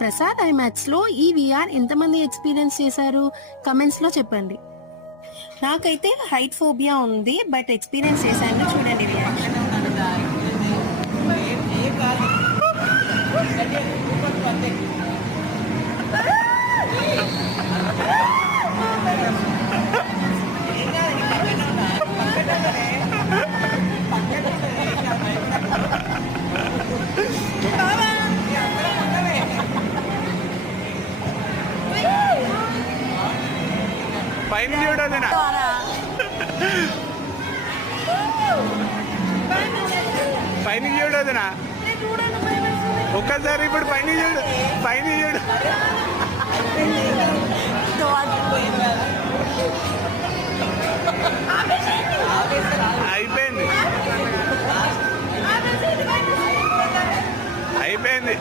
Prasad IMAX లో ఈ VR ఎంతమంది ఎక్స్పీరియన్స్ చేశారు? కమెంట్స్ లో చెప్పండి. నాకైతే హైట్ ఫోబియా ఉంది, బట్ ఎక్స్పీరియన్స్ చేశాను. చూడండి రియాక్షన్. పైన చూడదు పైన చూడదునా ఒక్కసారి ఇప్పుడు పైన చూడు, పైన చూడు. అయిపోయింది అయిపోయింది.